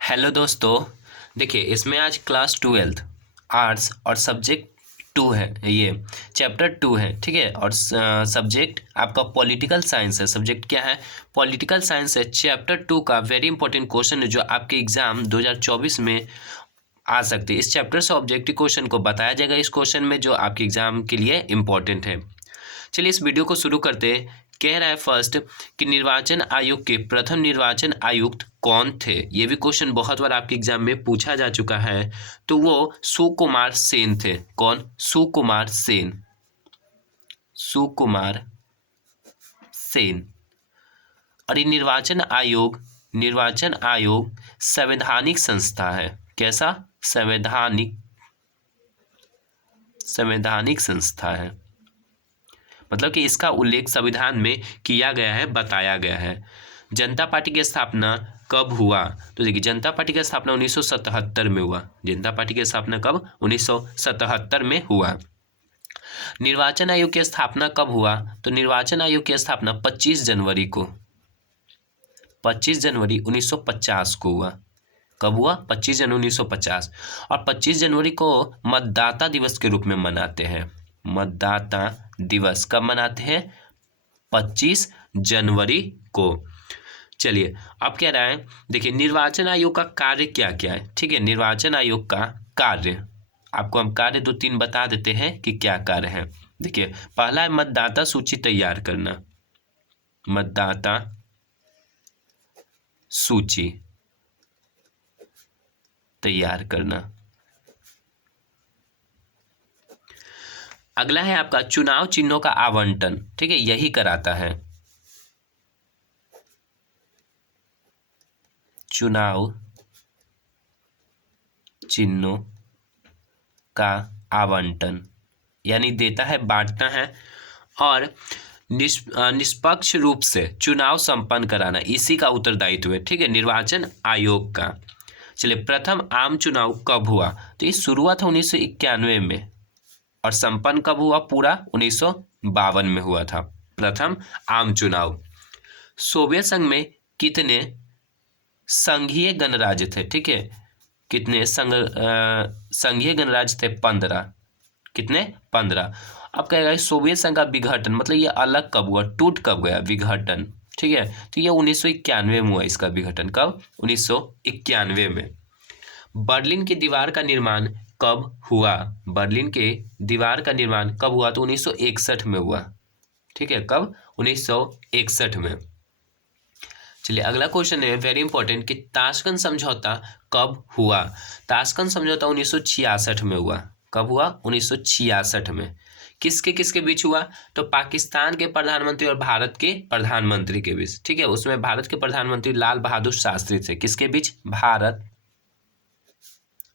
Hello दोस्तों। देखिए, इसमें आज क्लास 12 आर्ट्स और सब्जेक्ट 2 है, ये चैप्टर 2 है, ठीक है। और सब्जेक्ट आपका पॉलिटिकल साइंस है। सब्जेक्ट क्या है? पॉलिटिकल साइंस है। चैप्टर 2 का वेरी इंपॉर्टेंट क्वेश्चन है जो आपके एग्जाम 2024 में आ सकते हैं। इस चैप्टर से ऑब्जेक्टिव क्वेश्चन को बताया जाएगा इस क्वेश्चन में, जो आपके एग्जाम के लिए इम्पोर्टेंट है। चलिए इस वीडियो को शुरू करते हैं। कह रहा है फर्स्ट कि निर्वाचन आयोग के प्रथम निर्वाचन आयुक्त कौन थे। ये भी क्वेश्चन बहुत बार आपके एग्जाम में पूछा जा चुका है। तो वो सुकुमार सेन थे। कौन? सुकुमार सेन। सुकुमार सेन। और ये निर्वाचन आयोग संवैधानिक संस्था है। कैसा? संवैधानिक संस्था है। मतलब कि इसका उल्लेख संविधान में किया गया है, बताया गया है। जनता पार्टी की स्थापना कब हुआ? तो देखिए, जनता पार्टी की स्थापना 1977 में हुआ। जनता पार्टी की स्थापना कब? 1977 में हुआ। निर्वाचन आयोग की स्थापना कब हुआ? तो निर्वाचन आयोग की स्थापना 25 जनवरी 1950 को हुआ। कब हुआ? 25 जनवरी 1950। और 25 जनवरी को मतदाता दिवस के रूप में मनाते हैं। मतदाता दिवस कब मनाते हैं? 25 जनवरी को। चलिए अब कह रहा है, देखिए निर्वाचन आयोग का कार्य क्या क्या है। ठीक है, निर्वाचन आयोग का कार्य आपको हम कार्य 2-3 बता देते हैं कि क्या कार्य है। देखिए, पहला है मतदाता सूची तैयार करना। मतदाता सूची तैयार करना। अगला है आपका चुनाव चिन्हों का आवंटन। ठीक है, यही कराता है। चुनाव चिन्हों का आवंटन यानी देता है, बांटना है। और निष्पक्ष रूप से चुनाव संपन्न कराना, इसी का उत्तरदायित्व है। ठीक है, निर्वाचन आयोग का। चलिए, प्रथम आम चुनाव कब हुआ? तो ये शुरू हुआ था 1991 में और संपन्न कब हुआ? पूरा 1952 में हुआ था प्रथम आम चुनाव। सोवियत संघ में कितने संघीय गणराज्य थे? ठीक है, कितने संघीय गणराज्य थे? 15। कितने? 15। अब कहेगा सोवियत संघ का विघटन, मतलब ये अलग कब हुआ? टूट कब गया? विघटन। ठीक है, तो ये 1991 में हुआ। इसका विघटन कब? 1991 में। बर्लिन की दीवार का निर्माण कब हुआ? बर्लिन के दीवार का निर्माण कब हुआ? तो 1961 में हुआ। ठीक है, कब? 1961 में। चलिए अगला क्वेश्चन है वेरी इंपॉर्टेंट कि ताशकंद समझौता कब हुआ? ताशकंद समझौता 1966 में हुआ। कब हुआ? 1966 में। किसके किसके बीच हुआ? तो पाकिस्तान के प्रधानमंत्री और भारत के प्रधानमंत्री के बीच। ठीक है, उसमें भारत के प्रधानमंत्री लाल बहादुर शास्त्री थे। किसके बीच? भारत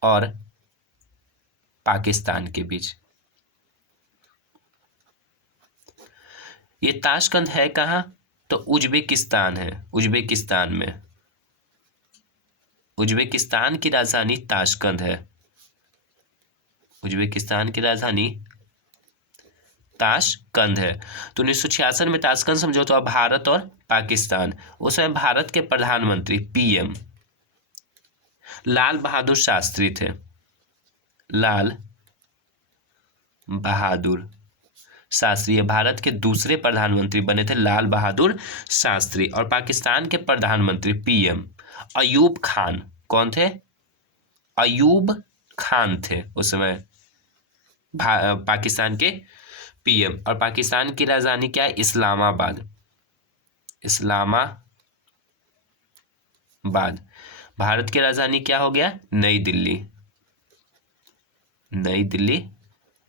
और पाकिस्तान के बीच। ये ताशकंद है कहाँ? तो उज्बेकिस्तान है। उज्बेकिस्तान में। उज्बेकिस्तान की राजधानी ताशकंद है। उज्बेकिस्तान की राजधानी ताशकंद है। तो 1966 में ताशकंद समझौता हुआ भारत और पाकिस्तान। उस समय भारत के प्रधानमंत्री पीएम लाल बहादुर शास्त्री थे। लाल बहादुर शास्त्री भारत के दूसरे प्रधानमंत्री बने थे, लाल बहादुर शास्त्री। और पाकिस्तान के प्रधानमंत्री पीएम अयूब खान। कौन थे? अयूब खान थे उस समय पाकिस्तान के पीएम। और पाकिस्तान की राजधानी क्या है? इस्लामाबाद। इस्लामाबाद। भारत की राजधानी क्या हो गया? नई दिल्ली। नई दिल्ली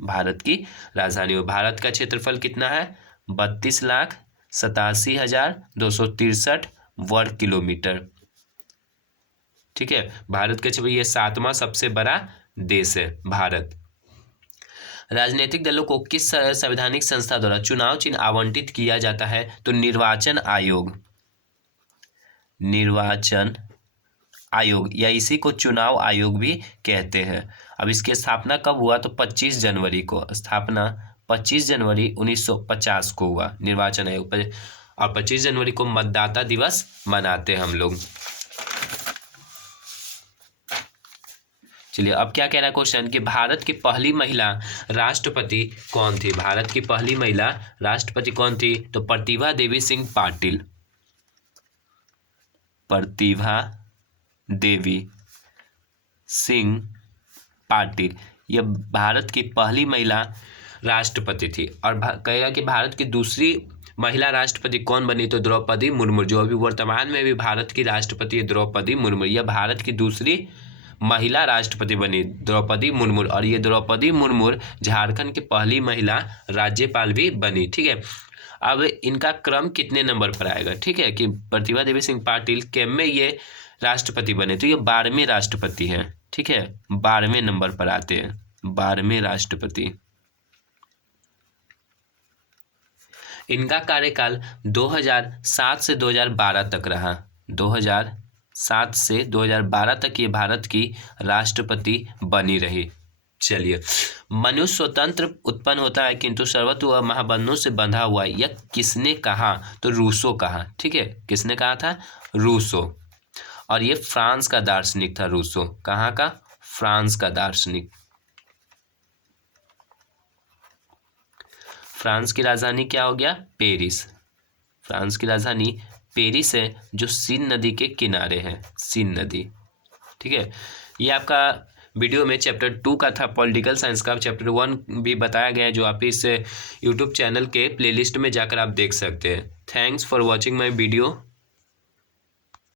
भारत की राजधानी हो। भारत का क्षेत्रफल कितना है? 32,87,263 वर्ग किलोमीटर। ठीक है, भारत का ये 7वां सबसे बड़ा देश है भारत। राजनीतिक दलों को किस संवैधानिक संस्था द्वारा चुनाव चिन्ह आवंटित किया जाता है? तो निर्वाचन आयोग। निर्वाचन आयोग या इसी को चुनाव आयोग भी कहते हैं। अब इसकी स्थापना कब हुआ? तो 25 जनवरी को। स्थापना 25 जनवरी 1950 को हुआ निर्वाचन आयोग पर। और 25 जनवरी को मतदाता दिवस मनाते हैं हम लोग। चलिए अब क्या कह रहा है क्वेश्चन कि भारत की पहली महिला राष्ट्रपति कौन थी। भारत की पहली महिला राष्ट्रपति कौन थी? तो प्रतिभा देवी सिंह पाटिल। प्रतिभा देवी सिंह पाटिल यह भारत की पहली महिला राष्ट्रपति थी। और कहेगा कि भारत की दूसरी महिला राष्ट्रपति कौन बनी? तो द्रौपदी मुर्मू, जो अभी वर्तमान में भी भारत की राष्ट्रपति है द्रौपदी मुर्मू। यह भारत की दूसरी महिला राष्ट्रपति बनी द्रौपदी मुर्मू। और ये द्रौपदी मुर्मू झारखंड की पहली महिला राज्यपाल भी बनी। ठीक है, अब इनका क्रम कितने नंबर पर आएगा? ठीक है, कि प्रतिभा देवी सिंह पाटिल के में ये राष्ट्रपति बने, तो ये 12वें राष्ट्रपति हैं। ठीक है, 12वें नंबर पर आते हैं, 12वें राष्ट्रपति। इनका कार्यकाल 2007 से 2012 तक रहा। 2007 से 2012 तक ये भारत की राष्ट्रपति बनी रही। चलिए, मनुष्य स्वतंत्र उत्पन्न होता है किंतु सर्वत्र वह महाबंधनों से बंधा हुआ है, यह किसने कहा? तो रूसो कहा। ठीक है, किसने कहा था? रूसो। और ये फ्रांस का दार्शनिक था रूसो। कहाँ का? फ्रांस का दार्शनिक। फ्रांस की राजधानी क्या हो गया? पेरिस। फ्रांस की राजधानी पेरिस है, जो सीन नदी के किनारे है, सीन नदी। ठीक है, ये आपका वीडियो में चैप्टर 2 का था पॉलिटिकल साइंस का। चैप्टर 1 भी बताया गया है, जो आप इस यूट्यूब चैनल के प्लेलिस्ट में जाकर आप देख सकते हैं। Thanks for watching my video.